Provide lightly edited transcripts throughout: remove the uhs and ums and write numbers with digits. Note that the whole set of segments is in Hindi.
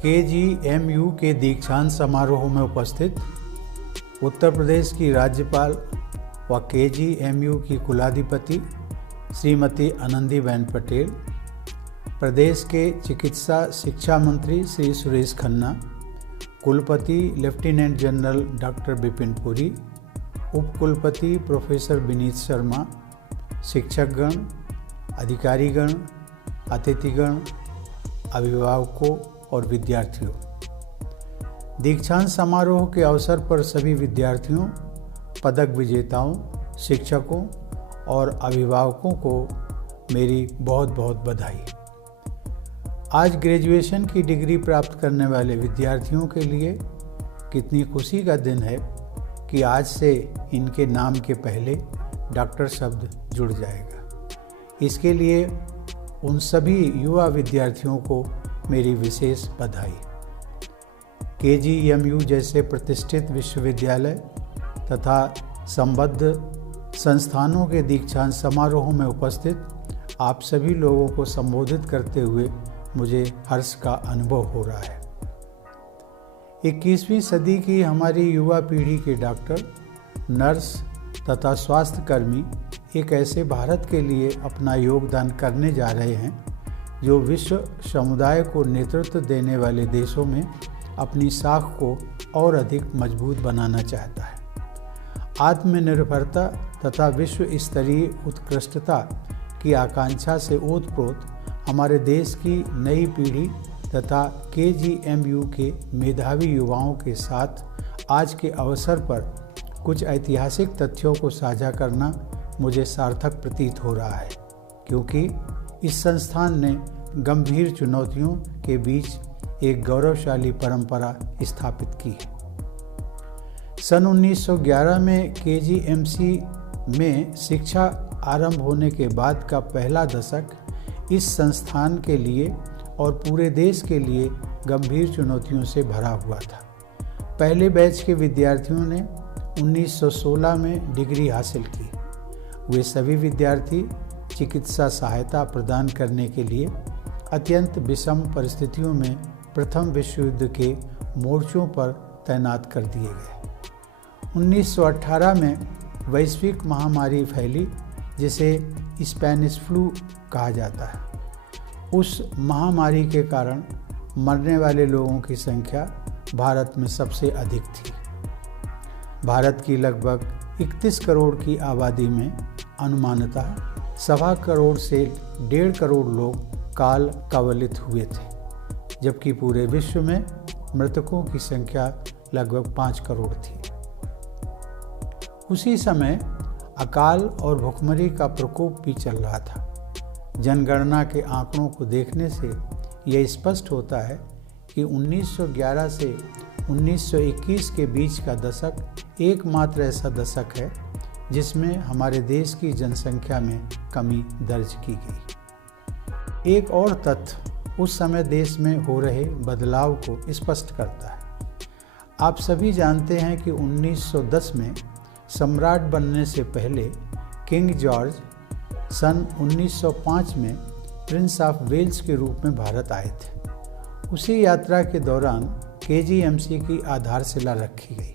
केजीएमयू के दीक्षांत समारोह में उपस्थित उत्तर प्रदेश की राज्यपाल व केजीएमयू की कुलाधिपति श्रीमती आनंदीबेन पटेल, प्रदेश के चिकित्सा शिक्षा मंत्री श्री सुरेश खन्ना, कुलपति lieutenant general doctor Vipin Puri, उपकुलपति प्रोफेसर विनीत शर्मा, शिक्षकगण, अधिकारीगण, अतिथिगण, अभिभावकों और विद्यार्थियों, दीक्षांत समारोह के अवसर पर सभी विद्यार्थियों, पदक विजेताओं, शिक्षकों और अभिभावकों को मेरी बहुत बहुत बधाई। आज ग्रेजुएशन की डिग्री प्राप्त करने वाले विद्यार्थियों के लिए कितनी खुशी का दिन है कि आज से इनके नाम के पहले डॉक्टर शब्द जुड़ जाएगा। इसके लिए उन सभी युवा विद्यार्थियों को मेरी विशेष बधाई। केजीएमयू जैसे प्रतिष्ठित विश्वविद्यालय तथा संबद्ध संस्थानों के दीक्षांत समारोह में उपस्थित आप सभी लोगों को संबोधित करते हुए मुझे हर्ष का अनुभव हो रहा है। 21वीं सदी की हमारी युवा पीढ़ी के डॉक्टर, नर्स तथा स्वास्थ्यकर्मी एक ऐसे भारत के लिए अपना योगदान करने जा रहे हैं जो विश्व समुदाय को नेतृत्व देने वाले देशों में अपनी साख को और अधिक मजबूत बनाना चाहता है। आत्मनिर्भरता तथा विश्व स्तरीय उत्कृष्टता की आकांक्षा से ओतप्रोत हमारे देश की नई पीढ़ी तथा केजीएमयू के मेधावी युवाओं के साथ आज के अवसर पर कुछ ऐतिहासिक तथ्यों को साझा करना मुझे सार्थक प्रतीत हो रहा है, क्योंकि इस संस्थान ने गंभीर चुनौतियों के बीच एक गौरवशाली परंपरा स्थापित की है। सन 1911 में केजीएमसी में शिक्षा आरंभ होने के बाद का पहला दशक इस संस्थान के लिए और पूरे देश के लिए गंभीर चुनौतियों से भरा हुआ था। पहले बैच के विद्यार्थियों ने 1916 में डिग्री हासिल की। वे सभी विद्यार्थी चिकित्सा सहायता प्रदान करने के लिए अत्यंत विषम परिस्थितियों में प्रथम विश्व युद्ध के मोर्चों पर तैनात कर दिए गए। 1918 में वैश्विक महामारी फैली जिसे स्पेनिश फ्लू कहा जाता है। उस महामारी के कारण मरने वाले लोगों की संख्या भारत में सबसे अधिक थी। भारत की लगभग 31 करोड़ की आबादी में अनुमानतः 1.25 करोड़ से 1.5 करोड़ लोग काल कवलित हुए थे, जबकि पूरे विश्व में मृतकों की संख्या लगभग 5 करोड़ थी। उसी समय अकाल और भुखमरी का प्रकोप भी चल रहा था। जनगणना के आंकड़ों को देखने से यह स्पष्ट होता है कि 1911 से 1921 के बीच का दशक एकमात्र ऐसा दशक है जिसमें हमारे देश की जनसंख्या में कमी दर्ज की गई। एक और तथ्य उस समय देश में हो रहे बदलाव को स्पष्ट करता है। आप सभी जानते हैं कि 1910 में सम्राट बनने से पहले किंग जॉर्ज सन 1905 में प्रिंस ऑफ वेल्स के रूप में भारत आए थे। उसी यात्रा के दौरान केजीएमसी की आधारशिला रखी गई।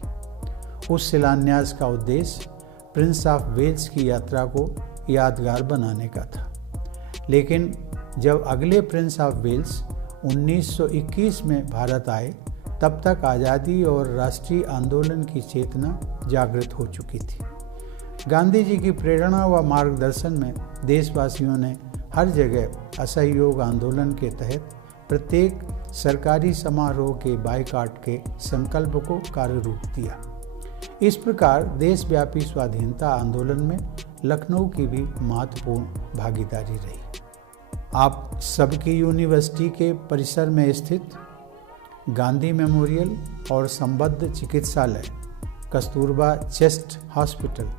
उस शिलान्यास का उद्देश्य प्रिंस ऑफ वेल्स की यात्रा को यादगार बनाने का था। लेकिन जब अगले प्रिंस ऑफ वेल्स 1921 में भारत आए, तब तक आज़ादी और राष्ट्रीय आंदोलन की चेतना जागृत हो चुकी थी। गांधी जी की प्रेरणा व मार्गदर्शन में देशवासियों ने हर जगह असहयोग आंदोलन के तहत प्रत्येक सरकारी समारोह के बायकॉट के संकल्प को कार्य रूप दिया। इस प्रकार देशव्यापी स्वाधीनता आंदोलन में लखनऊ की भी महत्वपूर्ण भागीदारी रही। आप सबकी यूनिवर्सिटी के परिसर में स्थित गांधी मेमोरियल और संबद्ध चिकित्सालय, Kasturba chest hospital,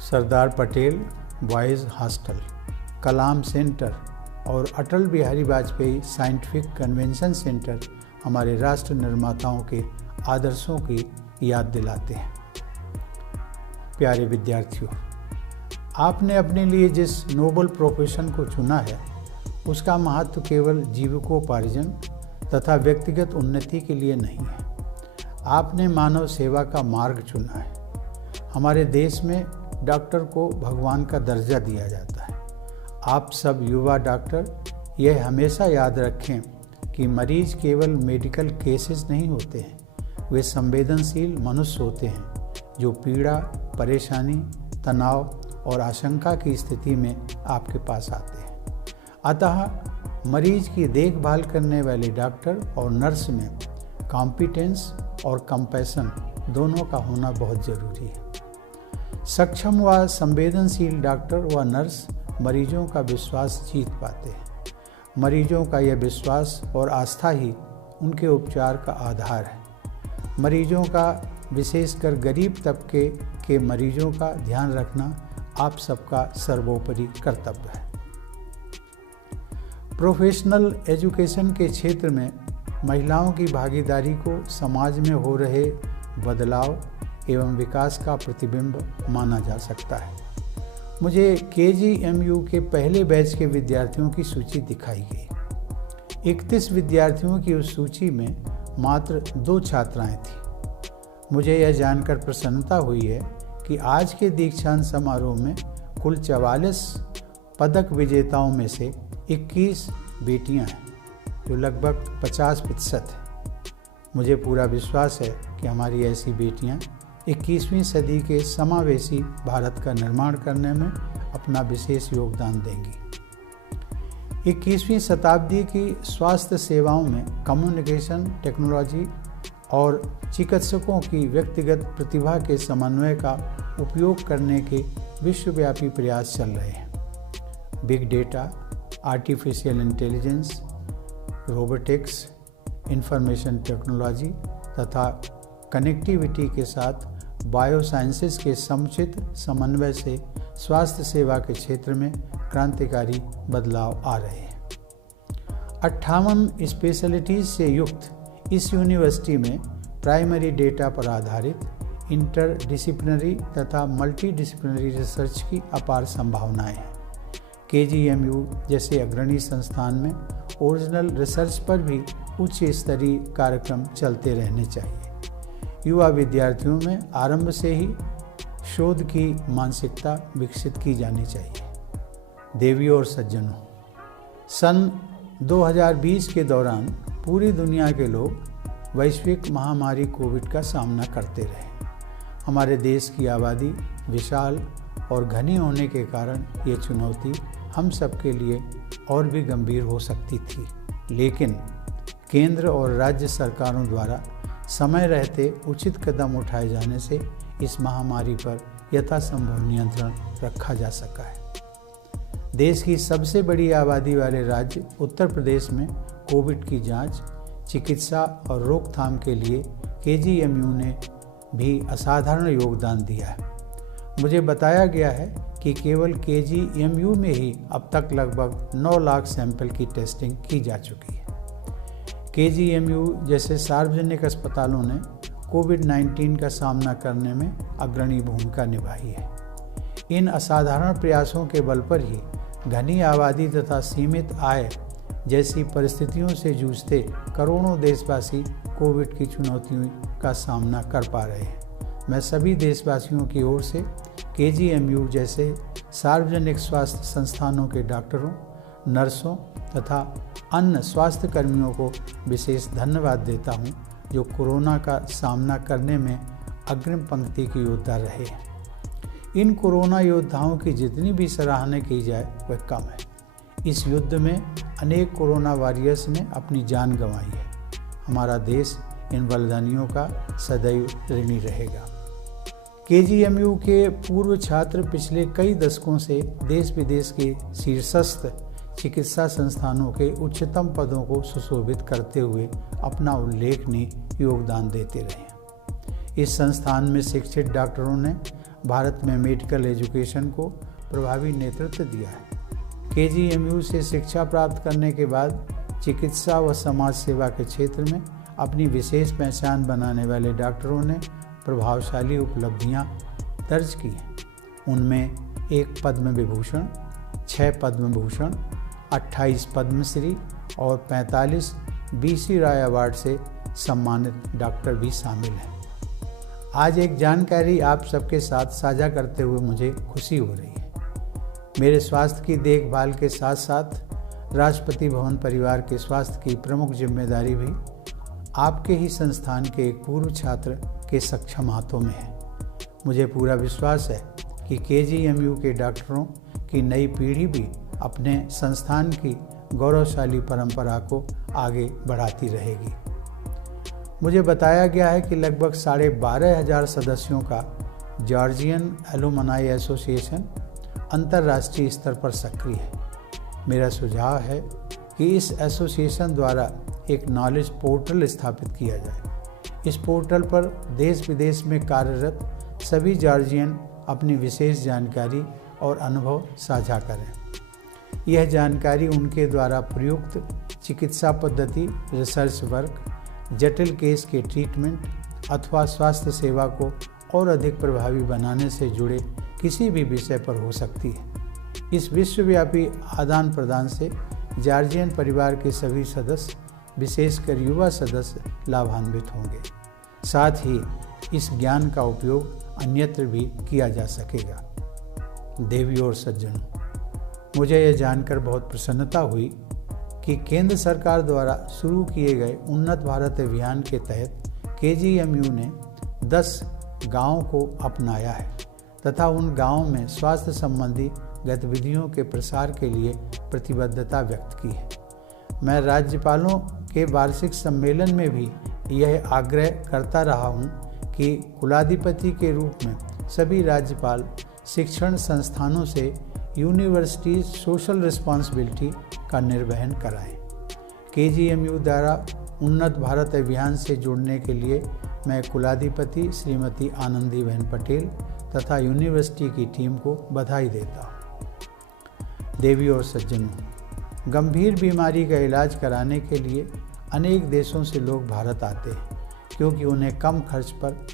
Sardar Patel boys hostel, Kalam centre और Atal Bihari Vajpayee scientific convention centre हमारे राष्ट्र निर्माताओं के आदर्शों की याद दिलाते हैं। प्यारे विद्यार्थियों, आपने अपने लिए जिस नोबल प्रोफेशन को चुना है उसका महत्व केवल जीविकोपार्जन तथा व्यक्तिगत उन्नति के लिए नहीं है। आपने मानव सेवा का मार्ग चुना है। हमारे देश में डॉक्टर को भगवान का दर्जा दिया जाता है। आप सब युवा डॉक्टर यह हमेशा याद रखें कि मरीज केवल मेडिकल केसेस नहीं होते हैं, वे संवेदनशील मनुष्य होते हैं जो पीड़ा, परेशानी, तनाव और आशंका की स्थिति में आपके पास आते हैं। अतः मरीज की देखभाल करने वाले डॉक्टर और नर्स में कॉम्पिटेंस और कंपैशन दोनों का होना बहुत ज़रूरी है। सक्षम व संवेदनशील डॉक्टर व नर्स मरीजों का विश्वास जीत पाते हैं। मरीजों का यह विश्वास और आस्था ही उनके उपचार का आधार है। मरीजों का, विशेषकर गरीब तबके के मरीजों का ध्यान रखना आप सबका सर्वोपरि कर्तव्य है। प्रोफेशनल एजुकेशन के क्षेत्र में महिलाओं की भागीदारी को समाज में हो रहे बदलाव एवं विकास का प्रतिबिंब माना जा सकता है। मुझे KGMU के पहले बैच के विद्यार्थियों की सूची दिखाई गई। 31 विद्यार्थियों की उस सूची में मात्र 2 छात्राएं थीं। मुझे यह जानकर प्रसन्नता हुई है कि आज के दीक्षांत समारोह में कुल 44 पदक विजेताओं में से 21 बेटियां हैं, जो लगभग 50% है। मुझे पूरा विश्वास है कि हमारी ऐसी बेटियां 21वीं सदी के समावेशी भारत का निर्माण करने में अपना विशेष योगदान देंगी। 21वीं शताब्दी की स्वास्थ्य सेवाओं में कम्युनिकेशन टेक्नोलॉजी और चिकित्सकों की व्यक्तिगत प्रतिभा के समन्वय का उपयोग करने के विश्वव्यापी प्रयास चल रहे हैं। Big data, artificial intelligence, robotics, information technology तथा कनेक्टिविटी के साथ बायोसाइंसेस के समुचित समन्वय से स्वास्थ्य सेवा के क्षेत्र में क्रांतिकारी बदलाव आ रहे हैं। 58 स्पेशलिटीज़ से युक्त इस यूनिवर्सिटी में प्राइमरी डेटा पर आधारित इंटरडिसिप्लिनरी तथा मल्टीडिसिप्लिनरी रिसर्च की अपार संभावनाएं हैं। KGMU जैसे अग्रणी संस्थान में ओरिजिनल रिसर्च पर भी उच्च स्तरीय कार्यक्रम चलते रहने चाहिए। युवा विद्यार्थियों में आरंभ से ही शोध की मानसिकता विकसित की जानी चाहिए। देवियों और सज्जनों, सन 2020 के दौरान पूरी दुनिया के लोग वैश्विक महामारी कोविड का सामना करते रहे। हमारे देश की आबादी विशाल और घनी होने के कारण ये चुनौती हम सबके लिए और भी गंभीर हो सकती थी, लेकिन केंद्र और राज्य सरकारों द्वारा समय रहते उचित कदम उठाए जाने से इस महामारी पर यथासंभव नियंत्रण रखा जा सका है। देश की सबसे बड़ी आबादी वाले राज्य उत्तर प्रदेश में कोविड की जांच, चिकित्सा और रोकथाम के लिए KGMU ने भी असाधारण योगदान दिया है। मुझे बताया गया है कि केवल KGMU में ही अब तक लगभग 9 लाख सैंपल की टेस्टिंग की जा चुकी है। KGMU जैसे सार्वजनिक अस्पतालों ने कोविड-19 का सामना करने में अग्रणी भूमिका निभाई है। इन असाधारण प्रयासों के बल पर ही घनी आबादी तथा सीमित आय जैसी परिस्थितियों से जूझते करोड़ों देशवासी कोविड की चुनौतियों का सामना कर पा रहे हैं। मैं सभी देशवासियों की ओर से KGMU जैसे सार्वजनिक स्वास्थ्य संस्थानों के डॉक्टरों, नर्सों तथा अन्य स्वास्थ्य कर्मियों को विशेष धन्यवाद देता हूं, जो कोरोना का सामना करने में अग्रिम पंक्ति के योद्धा रहे हैं। इन कोरोना योद्धाओं की जितनी भी सराहना की जाए वह कम है। इस युद्ध में अनेक कोरोना वॉरियर्स ने अपनी जान गंवाई है। हमारा देश इन बलिदानियों का सदैव ऋणी रहेगा। KGMU के पूर्व छात्र पिछले कई दशकों से देश विदेश के शीर्षस्थ चिकित्सा संस्थानों के उच्चतम पदों को सुशोभित करते हुए अपना उल्लेखनीय योगदान देते रहे। इस संस्थान में शिक्षित डॉक्टरों ने भारत में मेडिकल एजुकेशन को प्रभावी नेतृत्व दिया है। KGMU से शिक्षा प्राप्त करने के बाद चिकित्सा व समाज सेवा के क्षेत्र में अपनी विशेष पहचान बनाने वाले डॉक्टरों ने प्रभावशाली उपलब्धियां दर्ज की हैं। उनमें 1 पद्म विभूषण, 6 पद्म भूषण, 28 पद्मश्री और 45 BC रॉय अवार्ड से सम्मानित डॉक्टर भी शामिल हैं। आज एक जानकारी आप सबके साथ साझा करते हुए मुझे खुशी हो रही है। मेरे स्वास्थ्य की देखभाल के साथ साथ राष्ट्रपति भवन परिवार के स्वास्थ्य की प्रमुख जिम्मेदारी भी आपके ही संस्थान के एक पूर्व छात्र के सक्षम हाथों में है। मुझे पूरा विश्वास है कि KGMU के डॉक्टरों की नई पीढ़ी भी अपने संस्थान की गौरवशाली परंपरा को आगे बढ़ाती रहेगी। मुझे बताया गया है कि लगभग 12,500 सदस्यों का जॉर्जियन एलुमनाई एसोसिएशन अंतर्राष्ट्रीय स्तर पर सक्रिय है। मेरा सुझाव है कि इस एसोसिएशन द्वारा एक नॉलेज पोर्टल स्थापित किया जाए। इस पोर्टल पर देश विदेश में कार्यरत सभी जॉर्जियन अपनी विशेष जानकारी और अनुभव साझा करें। यह जानकारी उनके द्वारा प्रयुक्त चिकित्सा पद्धति, रिसर्च वर्क, जटिल केस के ट्रीटमेंट अथवा स्वास्थ्य सेवा को और अधिक प्रभावी बनाने से जुड़े किसी भी विषय पर हो सकती है। इस विश्वव्यापी आदान प्रदान से जॉर्जियन परिवार के सभी सदस्य, विशेषकर युवा सदस्य, लाभान्वित होंगे। साथ ही इस ज्ञान का उपयोग अन्यत्र भी किया जा सकेगा। देवियों और सज्जनों, मुझे यह जानकर बहुत प्रसन्नता हुई कि केंद्र सरकार द्वारा शुरू किए गए उन्नत भारत अभियान के तहत KGMU ने 10 गांवों को अपनाया है तथा उन गांवों में स्वास्थ्य संबंधी गतिविधियों के प्रसार के लिए प्रतिबद्धता व्यक्त की है। मैं राज्यपालों के वार्षिक सम्मेलन में भी यह आग्रह करता रहा हूं कि कुलाधिपति के रूप में सभी राज्यपाल शिक्षण संस्थानों से यूनिवर्सिटी सोशल रिस्पॉन्सिबिलिटी का निर्वहन कराएं। KGMU द्वारा उन्नत भारत अभियान से जुड़ने के लिए मैं कुलाधिपति श्रीमती आनंदीबेन पटेल तथा यूनिवर्सिटी की टीम को बधाई देता हूँ। देवियों और सज्जनों, गंभीर बीमारी का इलाज कराने के लिए अनेक देशों से लोग भारत आते हैं क्योंकि उन्हें कम खर्च पर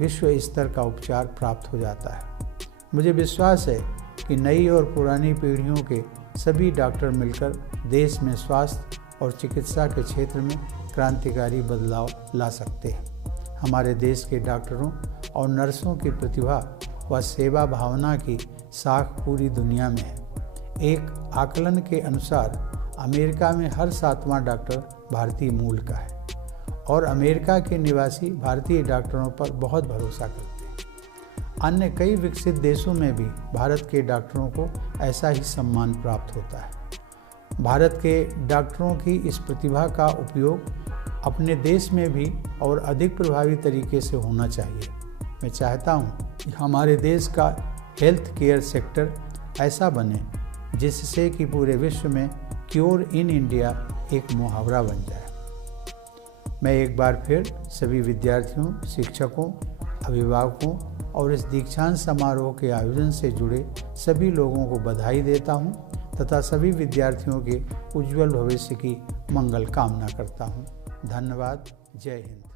विश्व स्तर का उपचार प्राप्त हो जाता है। मुझे विश्वास है कि नई और पुरानी पीढ़ियों के सभी डॉक्टर मिलकर देश में स्वास्थ्य और चिकित्सा के क्षेत्र में क्रांतिकारी बदलाव ला सकते हैं। हमारे देश के डॉक्टरों और नर्सों की प्रतिभा व सेवा भावना की साख पूरी दुनिया में है। एक आकलन के अनुसार अमेरिका में हर 7वां डॉक्टर भारतीय मूल का है और अमेरिका के निवासी भारतीय डॉक्टरों पर बहुत भरोसा करते हैं। अन्य कई विकसित देशों में भी भारत के डॉक्टरों को ऐसा ही सम्मान प्राप्त होता है। भारत के डॉक्टरों की इस प्रतिभा का उपयोग अपने देश में भी और अधिक प्रभावी तरीके से होना चाहिए। मैं चाहता हूँ कि हमारे देश का हेल्थ केयर सेक्टर ऐसा बने जिससे कि पूरे विश्व में क्योर इन इंडिया एक मुहावरा बन जाए। मैं एक बार फिर सभी विद्यार्थियों, शिक्षकों, अभिभावकों और इस दीक्षांत समारोह के आयोजन से जुड़े सभी लोगों को बधाई देता हूं तथा सभी विद्यार्थियों के उज्जवल भविष्य की मंगल कामना करता हूं। धन्यवाद। जय हिंद।